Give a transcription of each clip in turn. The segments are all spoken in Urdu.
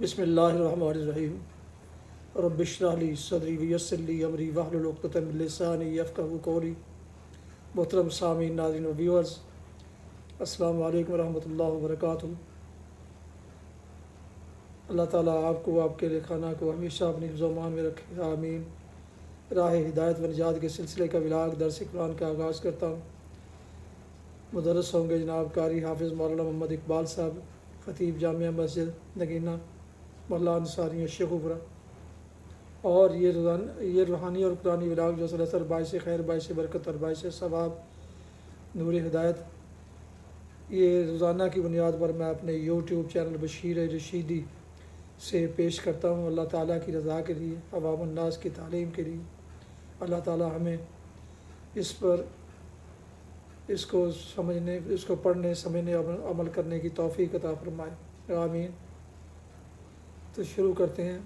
بسم اللہ الرحمن الرحیم رب اشرح لی صدری ویسر لی امری واحلل عقدۃ من لسانی یفقہوا قولی۔ محترم سامعین، ناظرین و ویورز، السلام علیکم ورحمۃ اللہ وبرکاتہ۔ اللہ تعالیٰ آپ کو، آپ کے خانہ کو ہمیشہ اپنی حفظ و امان میں رکھے، آمین۔ راہ ہدایت و نجات کے سلسلے کا ولاگ درس قرآن کا آغاز کرتا ہوں۔ مدرس ہوں گے جناب قاری حافظ مولانا محمد اقبال صاحب، خطیب جامعہ مسجد نگینہ محلہ انصاری شیخ پورہ۔ اور یہ روحانی اور قرآنی ولاگ جو سلسل باعث خیر، باعث برکت اور باعث ثواب، نور ہدایت، یہ روزانہ کی بنیاد پر میں اپنے یوٹیوب چینل بشیر رشیدی سے پیش کرتا ہوں، اللہ تعالیٰ کی رضا کے لیے، عوام الناس کی تعلیم کے لیے۔ اللہ تعالیٰ ہمیں اس کو سمجھنے، اس کو پڑھنے، سمجھنے اور عمل کرنے کی توفیق عطا فرمائے، آمین۔ تو شروع کرتے ہیں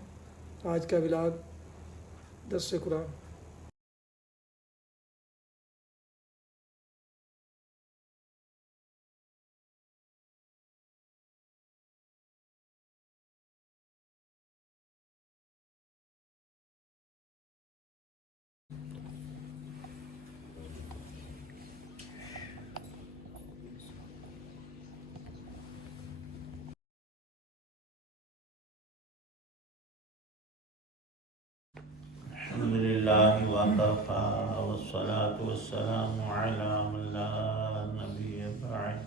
آج کا ولاگ درس قرآن۔ الحمدللہ وکفی والصلاة والسلام علی من لا نبی بعد،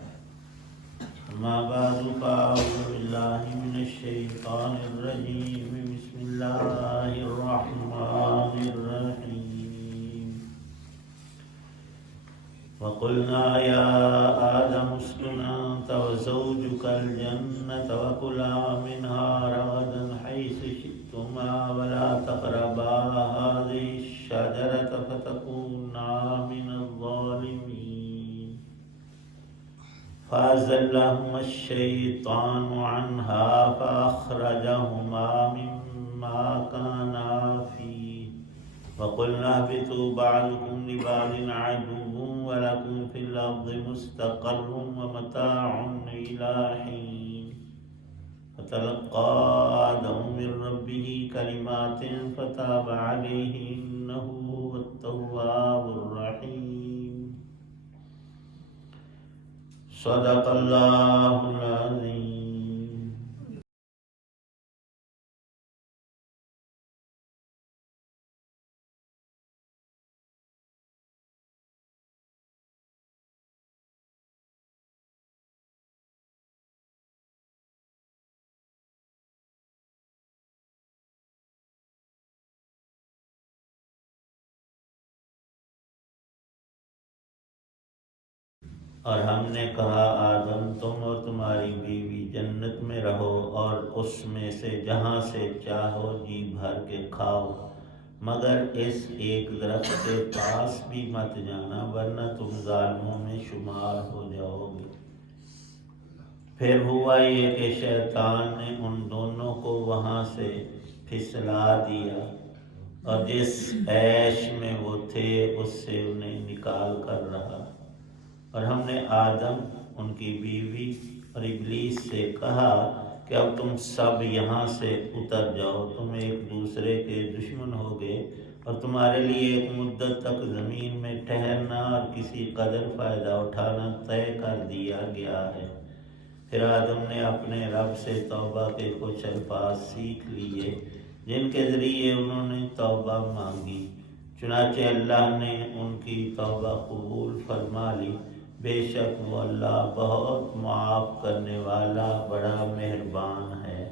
اما بعد فاعوذ باللہ من الشیطان الرجیم، بسم اللہ الرحمن الرحیم۔ وقلنا یا آدم اسکن انت وزوجک الجنة وکلا منها رغدا حیث شئتما ولا تقربا هذه الشجرة فتكونا من الظالمين، فأزلهما الشيطان عنها فأخرجهما مما كانا فيه، وقلنا اهبطوا بعضكم لبعض عدو ولكم في الأرض مستقر ومتاع إلى حين، فتلقى آدم من ربه كلمات فتاب عليه إنه هو التواب الرحيم۔ صدق الله العظيم۔ اور ہم نے کہا آدم تم اور تمہاری بیوی جنت میں رہو اور اس میں سے جہاں سے چاہو جی بھر کے کھاؤ، مگر اس ایک درخت کے پاس بھی مت جانا ورنہ تم ظالموں میں شمار ہو جاؤ گے۔ پھر ہوا یہ کہ شیطان نے ان دونوں کو وہاں سے پھسلا دیا اور جس عیش میں وہ تھے اس سے انہیں نکال کر رہا، اور ہم نے آدم، ان کی بیوی اور ابلیس سے کہا کہ اب تم سب یہاں سے اتر جاؤ، تم ایک دوسرے کے دشمن ہو گئے اور تمہارے لیے ایک مدت تک زمین میں ٹھہرنا اور کسی قدر فائدہ اٹھانا طے کر دیا گیا ہے۔ پھر آدم نے اپنے رب سے توبہ کے کچھ الفاظ سیکھ لیے جن کے ذریعے انہوں نے توبہ مانگی، چنانچہ اللہ نے ان کی توبہ قبول فرما لی، بے شک وہ اللہ بہت معاف کرنے والا بڑا مہربان ہے۔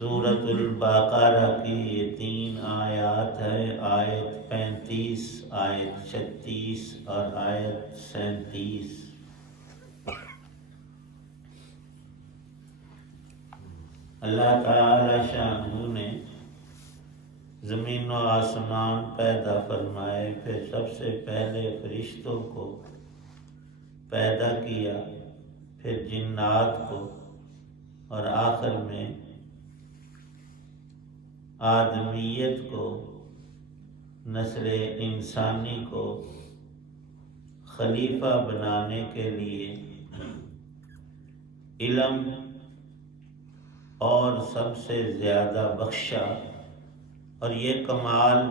سورۃ البقرہ کی یہ 3 آیات ہے، آیت 35، آیت 36 اور آیت 37۔ اللہ تعالی شانہ نے زمین و آسمان پیدا فرمائے، پھر سب سے پہلے فرشتوں کو پیدا کیا، پھر جنات کو اور آخر میں آدمیت کو، نسل انسانی کو خلیفہ بنانے کے لیے علم اور سب سے زیادہ بخشا، اور یہ کمال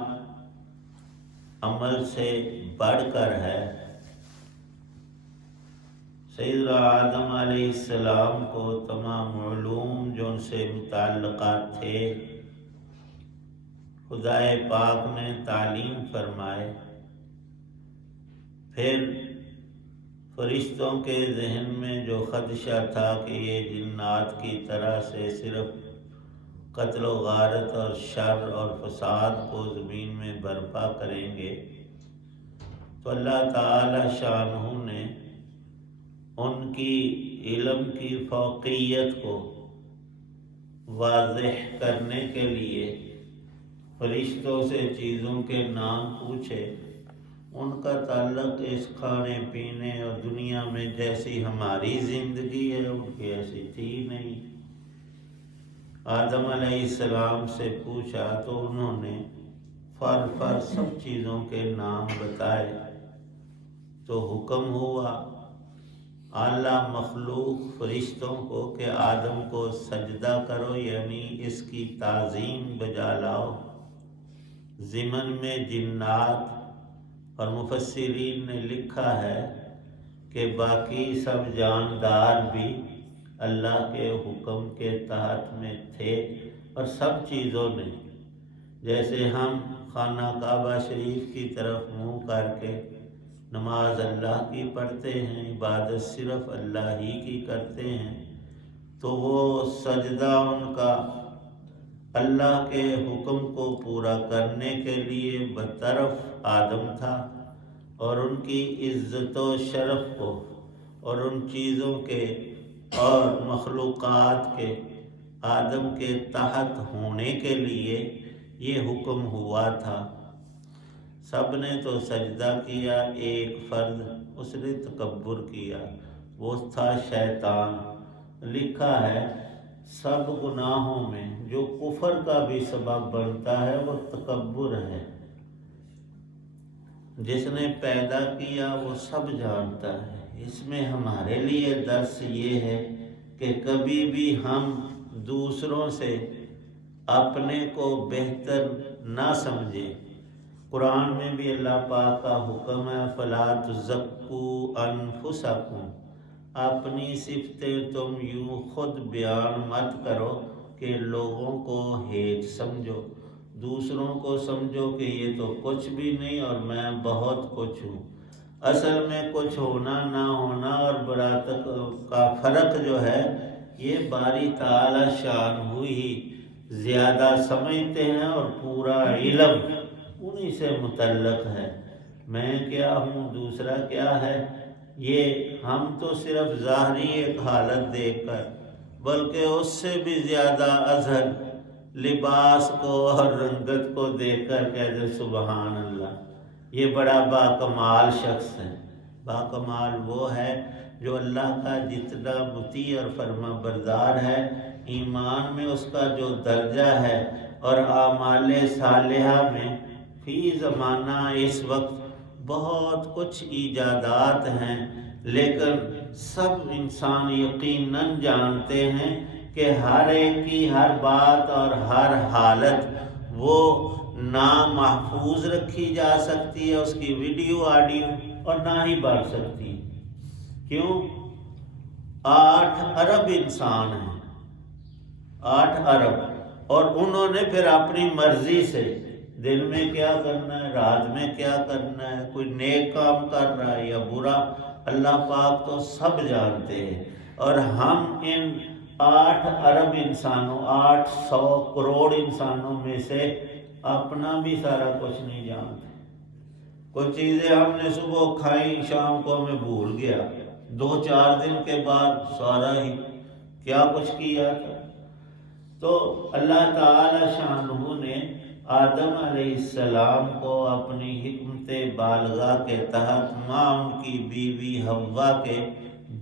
عمل سے بڑھ کر ہے۔ سیدنا آدم علیہ السلام کو تمام علوم جو ان سے متعلقات تھے خدائے پاک نے تعلیم فرمائے۔ پھر فرشتوں کے ذہن میں جو خدشہ تھا کہ یہ جنات کی طرح سے صرف قتل و غارت اور شر اور فساد کو زمین میں برپا کریں گے، تو اللہ تعالی شانہ نے ان کی علم کی فوقیت کو واضح کرنے کے لیے فرشتوں سے چیزوں کے نام پوچھے۔ ان کا تعلق اس کھانے پینے اور دنیا میں جیسی ہماری زندگی ہے ان کی ایسی تھی نہیں۔ آدم علیہ السلام سے پوچھا تو انہوں نے فر سب چیزوں کے نام بتائے، تو حکم ہوا اعلیٰ مخلوق فرشتوں کو کہ آدم کو سجدہ کرو، یعنی اس کی تعظیم بجا لاؤ۔ ضمن میں جنات اور مفسرین نے لکھا ہے کہ باقی سب جاندار بھی اللہ کے حکم کے تحت میں تھے، اور سب چیزوں نے، جیسے ہم خانہ کعبہ شریف کی طرف منہ کر کے نماز اللہ کی پڑھتے ہیں، عبادت صرف اللہ ہی کی کرتے ہیں، تو وہ سجدہ ان کا اللہ کے حکم کو پورا کرنے کے لیے بطرف آدم تھا، اور ان کی عزت و شرف کو اور ان چیزوں کے اور مخلوقات کے آدم کے تحت ہونے کے لیے یہ حکم ہوا تھا۔ سب نے تو سجدہ کیا، ایک فرد اس نے تکبر کیا، وہ تھا شیطان۔ لکھا ہے سب گناہوں میں جو کفر کا بھی سبب بنتا ہے وہ تکبر ہے۔ جس نے پیدا کیا وہ سب جانتا ہے۔ اس میں ہمارے لیے درس یہ ہے کہ کبھی بھی ہم دوسروں سے اپنے کو بہتر نہ سمجھیں۔ قرآن میں بھی اللہ پاک کا حکم ہے فَلَا تُزَكُّوا أَنفُسَكُمْ، اپنی صفتیں تم یوں خود بیان مت کرو کہ لوگوں کو ہیج سمجھو، دوسروں کو سمجھو کہ یہ تو کچھ بھی نہیں اور میں بہت کچھ ہوں۔ اصل میں کچھ ہونا نہ ہونا اور براتت کا فرق جو ہے یہ باری تعالی شان ہوئی زیادہ سمجھتے ہیں، اور پورا علم انہی سے متعلق ہے۔ میں کیا ہوں، دوسرا کیا ہے، یہ ہم تو صرف ظاہری ایک حالت دیکھ کر، بلکہ اس سے بھی زیادہ اظہر لباس کو اور رنگت کو دیکھ کر کہتے سبحان اللہ، یہ بڑا باکمال شخص ہے۔ باکمال وہ ہے جو اللہ کا جتنا مطیع اور فرما بردار ہے، ایمان میں اس کا جو درجہ ہے اور اعمال صالحہ میں فی زمانہ اس وقت بہت کچھ ایجادات ہیں، لیکن سب انسان یقیناً جانتے ہیں کہ ہر ایک کی ہر بات اور ہر حالت وہ نہ محفوظ رکھی جا سکتی ہے، اس کی ویڈیو آڈیو، اور نہ ہی بڑھ سکتی۔ کیوں؟ 8 ارب انسان ہیں، 8 ارب، اور انہوں نے پھر اپنی مرضی سے دن میں کیا کرنا ہے، رات میں کیا کرنا ہے، کوئی نیک کام کر رہا ہے یا برا، اللہ پاک تو سب جانتے ہیں۔ اور ہم ان 8 ارب انسانوں، 800 کروڑ انسانوں میں سے اپنا بھی سارا کچھ نہیں جانتے۔ کچھ چیزیں ہم نے صبح کھائیں، شام کو ہمیں بھول گیا، 2-4 دن کے بعد سارا ہی کیا کچھ کیا تھا۔ تو اللہ تعالی شانہ نے آدم علیہ السلام کو اپنی حکمت بالغہ کے تحت ماں ان کی بیوی حوا کے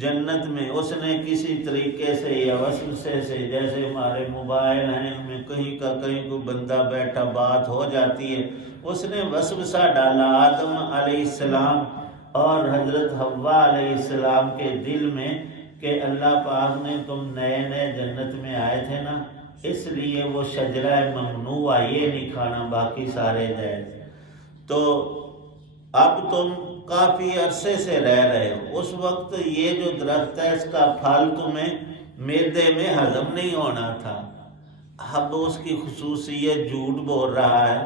جنت میں اس نے کسی طریقے سے یا وسوسے سے، جیسے ہمارے موبائل ہیں ان میں کہیں کا کہیں کوئی بندہ بیٹھا بات ہو جاتی ہے، اس نے وسوسہ ڈالا آدم علیہ السلام اور حضرت حوا علیہ السلام کے دل میں کہ اللہ پاک نے تم نئے نئے جنت میں آئے تھے نا، اس لیے وہ شجرہ ممنوع یہ نہیں کھانا، باقی سارے جائز۔ تو اب تم کافی عرصے سے رہ رہے ہو، اس وقت یہ جو درخت ہے اس کا پھل تمہیں معدے میں ہضم نہیں ہونا تھا، اب اس کی خصوصیت جھوٹ بول رہا ہے۔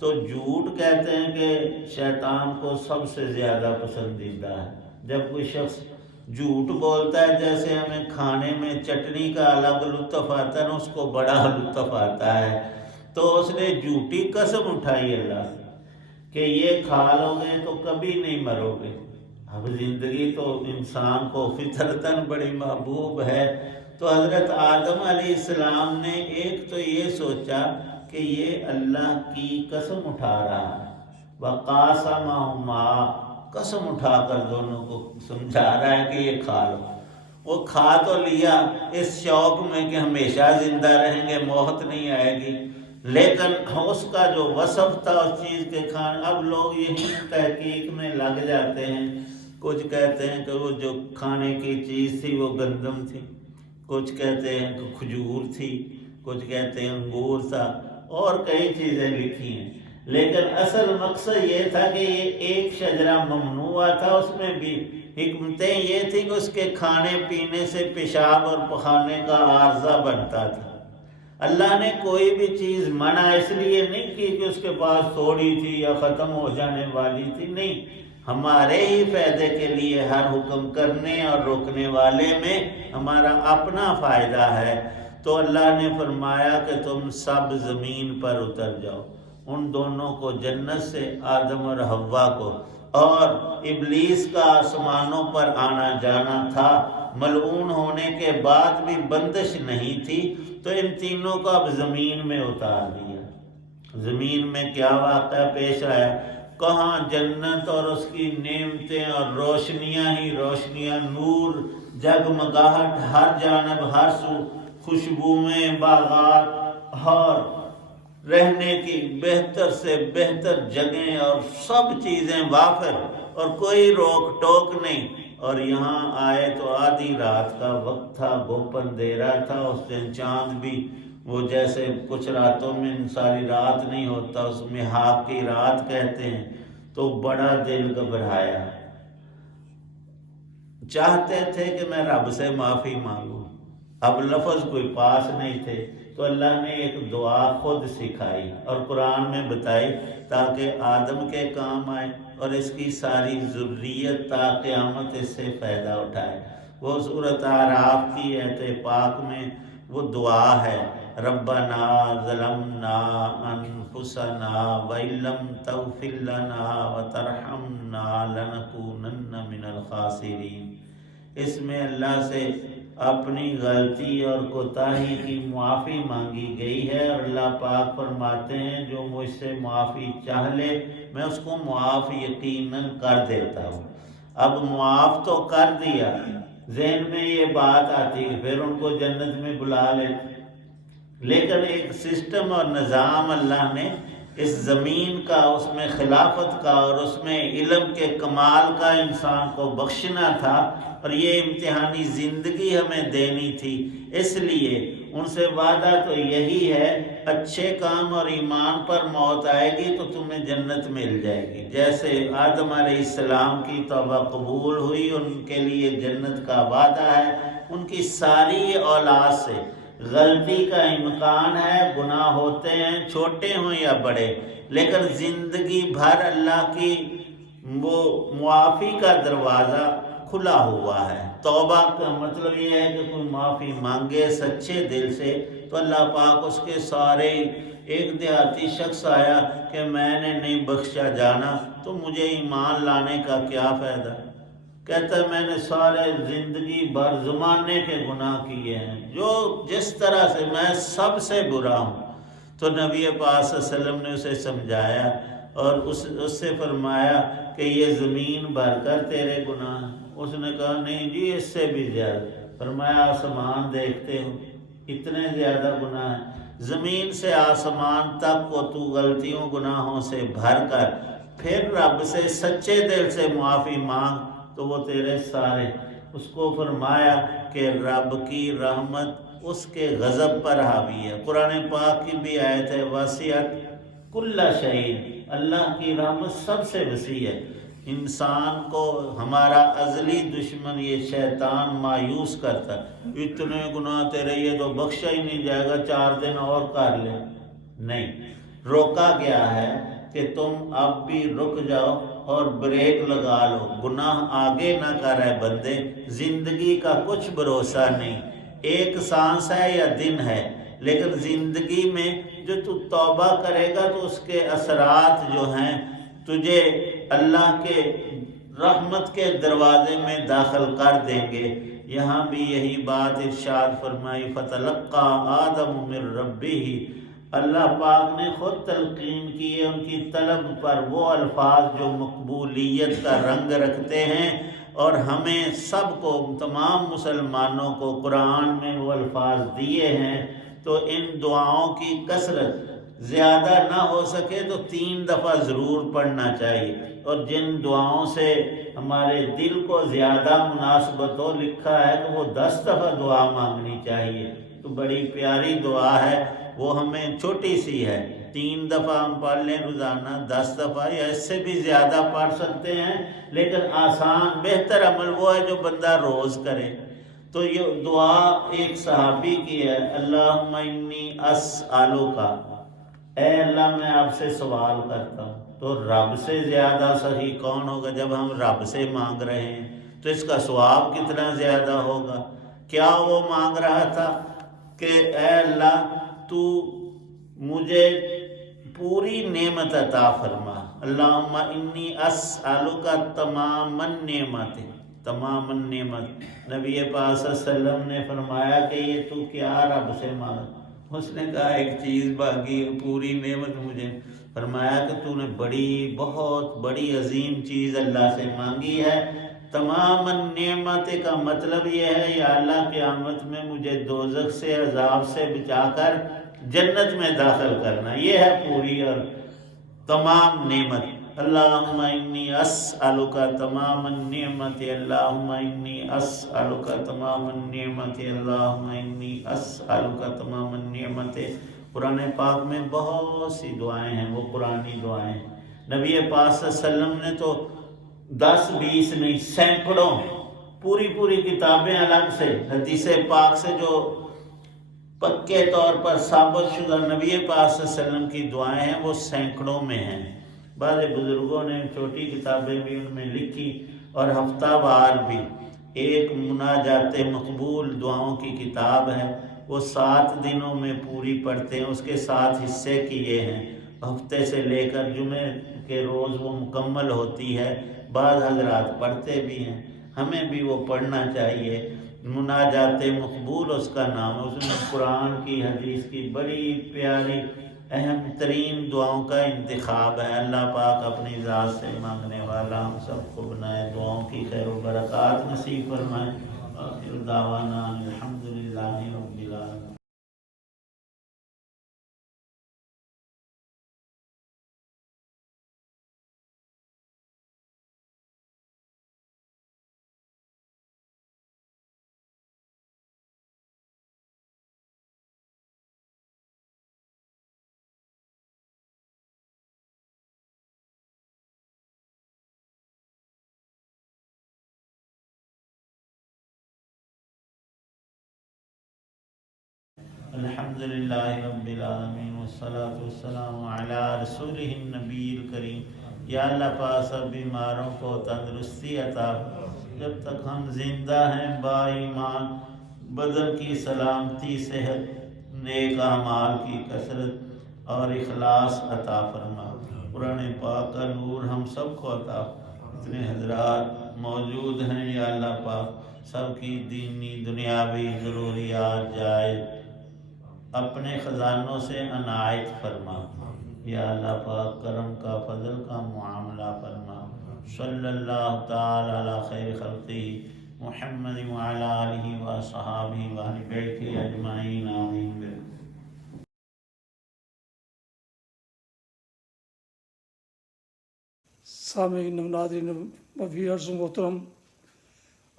تو جھوٹ کہتے ہیں کہ شیطان کو سب سے زیادہ پسندیدہ ہے۔ جب کوئی شخص جھوٹ بولتا ہے، جیسے ہمیں کھانے میں چٹنی کا الگ لطف آتا ہے نا، اس کو بڑا لطف آتا ہے، تو اس نے جھوٹی قسم اٹھائی اللہ سے کہ یہ کھا لو گے تو کبھی نہیں مرو گے۔ اب زندگی تو انسان کو فطرتاً بڑی محبوب ہے، تو حضرت آدم علیہ السلام نے ایک تو یہ سوچا کہ یہ اللہ کی قسم اٹھا رہا ہے، وَقَاسَمَهُمَا، قسم اٹھا کر دونوں کو سمجھا رہا ہے کہ یہ کھا لو۔ وہ کھا تو لیا اس شوق میں کہ ہمیشہ زندہ رہیں گے، موت نہیں آئے گی، لیکن اس کا جو وصف تھا اس چیز کے کھانے، اب لوگ یہی تحقیق میں لگ جاتے ہیں، کچھ کہتے ہیں کہ وہ جو کھانے کی چیز تھی وہ گندم تھی، کچھ کہتے ہیں کہ کھجور تھی، کچھ کہتے ہیں انگور تھا، اور کئی چیزیں لکھی ہیں، لیکن اصل مقصد یہ تھا کہ یہ ایک شجرہ ممنوع تھا، اس میں بھی حکمتیں یہ تھی کہ اس کے کھانے پینے سے پیشاب اور پخانے کا عارضہ بنتا تھا۔ اللہ نے کوئی بھی چیز منع اس لیے نہیں کی کہ اس کے پاس تھوڑی تھی یا ختم ہو جانے والی تھی، نہیں، ہمارے ہی فائدے کے لیے ہر حکم کرنے اور روکنے والے میں ہمارا اپنا فائدہ ہے۔ تو اللہ نے فرمایا کہ تم سب زمین پر اتر جاؤ، ان دونوں کو جنت سے، آدم اور حوا کو، اور ابلیس کا آسمانوں پر آنا جانا تھا، ملعون ہونے کے بعد بھی بندش نہیں تھی، تو ان تینوں کو اب زمین میں اتار دیا۔ زمین میں کیا واقعہ پیش آیا؟ کہاں جنت اور اس کی نعمتیں اور روشنیاں ہی روشنیاں، نور، جگمگاہٹ، ہر جانب ہر سو، خوشبوئیں، باغات، اور رہنے کی بہتر سے بہتر جگہیں، اور سب چیزیں وافر، اور کوئی روک ٹوک نہیں۔ اور یہاں آئے تو آدھی رات کا وقت تھا، گھوپ اندھیرا تھا، اس دن چاند بھی وہ جیسے کچھ راتوں میں ساری رات نہیں ہوتا، اس میں حاق کی رات کہتے ہیں، تو بڑا دل گھبرایا، چاہتے تھے کہ میں رب سے معافی مانگوں، اب لفظ کوئی پاس نہیں تھے، تو اللہ نے ایک دعا خود سکھائی اور قرآن میں بتائی تاکہ آدم کے کام آئے اور اس کی ساری ذریت تا قیامت اس سے فائدہ اٹھائے۔ وہ سورۃ اعراف کی آیت پاک میں وہ دعا ہے، ربنا ظلمنا انفسنا وان لم تغفر لنا وترحمنا لنکونن من الخاسرین۔ اس میں اللہ سے اپنی غلطی اور کوتاہی کی معافی مانگی گئی ہے، اور اللہ پاک فرماتے ہیں جو مجھ سے معافی چاہ لے میں اس کو معاف یقیناً کر دیتا ہوں۔ اب معاف تو کر دیا، ذہن میں یہ بات آتی ہے پھر ان کو جنت میں بلا لیتے، لیکن ایک سسٹم اور نظام اللہ نے اس زمین کا، اس میں خلافت کا اور اس میں علم کے کمال کا انسان کو بخشنا تھا، اور یہ امتحانی زندگی ہمیں دینی تھی، اس لیے ان سے وعدہ تو یہی ہے، اچھے کام اور ایمان پر موت آئے گی تو تمہیں جنت مل جائے گی۔ جیسے آدم علیہ السلام کی توبہ قبول ہوئی، ان کے لیے جنت کا وعدہ ہے، ان کی ساری اولاد سے غلطی کا امکان ہے، گناہ ہوتے ہیں چھوٹے ہوں یا بڑے، لیکن زندگی بھر اللہ کی وہ معافی کا دروازہ کھلا ہوا ہے۔ توبہ کا مطلب یہ ہے کہ کوئی معافی مانگے سچے دل سے، تو اللہ پاک اس کے سارے، ایک دیہاتی شخص آیا کہ میں نے نہیں بخشا جانا تو مجھے ایمان لانے کا کیا فائدہ؟ کہتا ہے میں نے سارے زندگی بھر زمانے کے گناہ کیے ہیں، جو جس طرح سے میں سب سے برا ہوں۔ تو نبی پاک صلی اللہ علیہ وسلم نے اسے سمجھایا اور اس سے فرمایا کہ یہ زمین بھر کر تیرے گناہ ہیں، اس نے کہا نہیں جی اس سے بھی زیادہ۔ فرمایا آسمان دیکھتے ہو اتنے زیادہ گناہ ہیں، زمین سے آسمان تک کو تو غلطیوں گناہوں سے بھر کر پھر رب سے سچے دل سے معافی مانگ تو وہ تیرے سارے۔ اس کو فرمایا کہ رب کی رحمت اس کے غضب پر حاوی ہے۔ قرآن پاک کی بھی آیت ہے وسعت کل شیء، اللہ کی رحمت سب سے وسیع ہے۔ انسان کو ہمارا ازلی دشمن یہ شیطان مایوس کرتا ہے، اتنے گناہ تیرے یہ تو بخشا ہی نہیں جائے گا، 4 دن اور کر لے۔ نہیں، روکا گیا ہے کہ تم اب بھی رک جاؤ اور بریک لگا لو، گناہ آگے نہ کرے بندے، زندگی کا کچھ بھروسہ نہیں، ایک سانس ہے یا دن ہے، لیکن زندگی میں جو تو توبہ کرے گا تو اس کے اثرات جو ہیں تجھے اللہ کے رحمت کے دروازے میں داخل کر دیں گے۔ یہاں بھی یہی بات ارشاد فرمائی فتلقى آدم من ربه، اللہ پاک نے خود تلقین کی ہے ان کی طلب پر وہ الفاظ جو مقبولیت کا رنگ رکھتے ہیں، اور ہمیں سب کو تمام مسلمانوں کو قرآن میں وہ الفاظ دیے ہیں، تو ان دعاؤں کی کثرت زیادہ نہ ہو سکے تو 3 دفعہ ضرور پڑھنا چاہیے، اور جن دعاؤں سے ہمارے دل کو زیادہ مناسبت ہو لکھا ہے تو وہ 10 دفعہ دعا مانگنی چاہیے۔ تو بڑی پیاری دعا ہے، وہ ہمیں چھوٹی سی ہے، 3 دفعہ ہم پڑھ لیں روزانہ، 10 دفعہ یا اس سے بھی زیادہ پڑھ سکتے ہیں، لیکن آسان بہتر عمل وہ ہے جو بندہ روز کرے۔ تو یہ دعا ایک صحابی کی ہے، اللہم انی اسألک، اے اللہ میں آپ سے سوال کرتا ہوں۔ تو رب سے زیادہ صحیح کون ہوگا؟ جب ہم رب سے مانگ رہے ہیں تو اس کا ثواب کتنا زیادہ ہوگا۔ کیا وہ مانگ رہا تھا کہ اے اللہ تو مجھے پوری نعمت عطا فرما، اللہم انی اسألک تمام النعمت، تمام النعمت۔ نبی پاک صلی اللہ علیہ وسلم نے فرمایا کہ یہ تو کیا رب سے مانگ؟ اس نے کہا ایک چیز باقی ہے، پوری نعمت مجھے۔ فرمایا کہ تو نے بڑی بہت بڑی عظیم چیز اللہ سے مانگی ہے۔ تمام النعمت کا مطلب یہ ہے یا اللہ قیامت میں مجھے دوزخ سے عذاب سے بچا کر جنت میں داخل کرنا، یہ ہے پوری اور تمام نعمت۔ اللہم انی اسألک تمام النعمت، اللہم انی اسألک تمام النعمت، اللہم انی اسألک تمام النعمت۔ قرآن پاک میں بہت سی دعائیں ہیں، وہ قرآنی دعائیں ہیں۔ نبی پاک صلی اللہ علیہ وسلم نے تو 10-20 نہیں، سینکڑوں پوری کتابیں الگ سے حدیث پاک سے جو پکے طور پر ثابت شدہ نبی پاک صلی اللہ علیہ وسلم کی دعائیں ہیں وہ سینکڑوں میں ہیں۔ بعض بزرگوں نے چھوٹی کتابیں بھی ان میں لکھی، اور ہفتہ وار بھی ایک مناجات مقبول دعاؤں کی کتاب ہے، وہ 7 دنوں میں پوری پڑھتے ہیں، اس کے 7 حصے کیے ہیں، ہفتے سے لے کر جمعے کے روز وہ مکمل ہوتی ہے۔ بعض حضرات پڑھتے بھی ہیں، ہمیں بھی وہ پڑھنا چاہیے۔ مناجات مقبول اس کا نام ہے، اس میں قرآن کی حدیث کی بڑی پیاری اہم ترین دعاؤں کا انتخاب ہے۔ اللہ پاک اپنی ذات سے مانگنے والا ہم سب کو بنائے، دعاؤں کی خیر و برکات نصیب فرمائے۔ آخر دعوانا الحمدللہ رب العالمین۔ الحمدللہ رب العالمین والصلاة والسلام علی رسولہ النبی الکریم۔ یا اللہ پاک سب بیماروں کو تندرستی عطا، جب تک ہم زندہ ہیں با ایمان، بدن کی سلامتی، صحت، نیک اعمال کی کثرت اور اخلاص عطا فرما۔ قرآن پاک کا نور ہم سب کو عطا۔ اتنے حضرات موجود ہیں یا اللہ پاک سب کی دینی دنیاوی ضروریات جائز اپنے خزانوں سے عنایت فرما۔ یا اللہ پاک کرم کا فضل کا معاملہ فرما۔ صلی اللہ تعالی علی خیر خلقہ محمد وعلی آلہ وصحابہ وآل بیتہ اجمعین آمین۔ سامعین و ناظرین و ویورز محترم،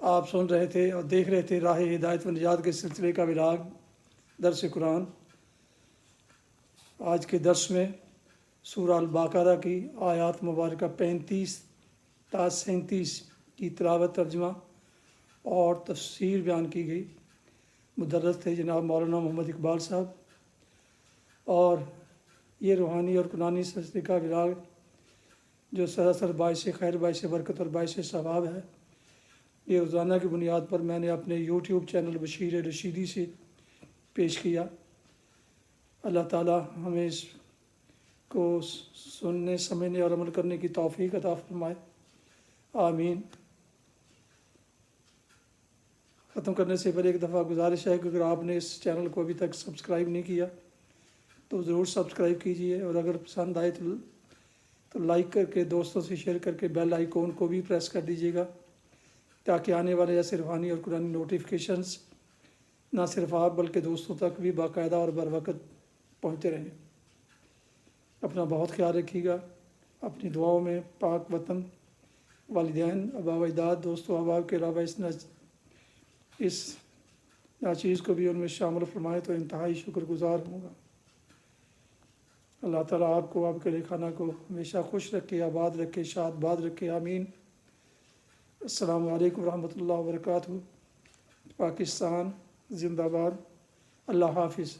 آپ سن رہے تھے اور دیکھ رہے تھے راہ ہدایت و نجات کے سلسلے کا ولاگ درس قرآن۔ آج کے درس میں سورہ البقرہ کی آیات مبارکہ 35 تا 37 کی تلاوت، ترجمہ اور تفسیر بیان کی گئی۔ مدرس تھے جناب مولانا محمد اقبال صاحب، اور یہ روحانی اور قرآنی سلسلے کا ولاگ جو سراسر باعث خیر، باعث برکت اور باعث ثواب ہے، یہ روزانہ کی بنیاد پر میں نے اپنے یوٹیوب چینل بشیر رشیدی سے پیش کیا۔ اللہ تعالی ہمیں اس کو سننے، سمجھنے اور عمل کرنے کی توفیق عطا فرمائے، آمین۔ ختم کرنے سے پہلے ایک دفعہ گزارش ہے کہ اگر آپ نے اس چینل کو ابھی تک سبسکرائب نہیں کیا تو ضرور سبسکرائب کیجئے، اور اگر پسند آئے تو لائک کر کے، دوستوں سے شیئر کر کے بیل آئیکن کو بھی پریس کر دیجیے گا، تاکہ آنے والے ایسے روحانی اور قرآنی نوٹیفیکیشنز نہ صرف آپ بلکہ دوستوں تک بھی باقاعدہ اور بر وقت پہنچتے رہیں۔ اپنا بہت خیال رکھیے گا، اپنی دعاؤں میں پاک وطن، والدین، آباء و اجداد، دوست و احباب کے علاوہ اس ناچیز کو بھی ان میں شامل فرمائے تو انتہائی شکر گزار ہوں گا۔ اللہ تعالیٰ آپ کو، آپ کے لئے خانہ کو ہمیشہ خوش رکھے، آباد رکھے، شاد باد رکھے، آمین۔ السلام علیکم ورحمۃ اللہ وبرکاتہ۔ پاکستان زندہ باد۔ اللہ حافظ۔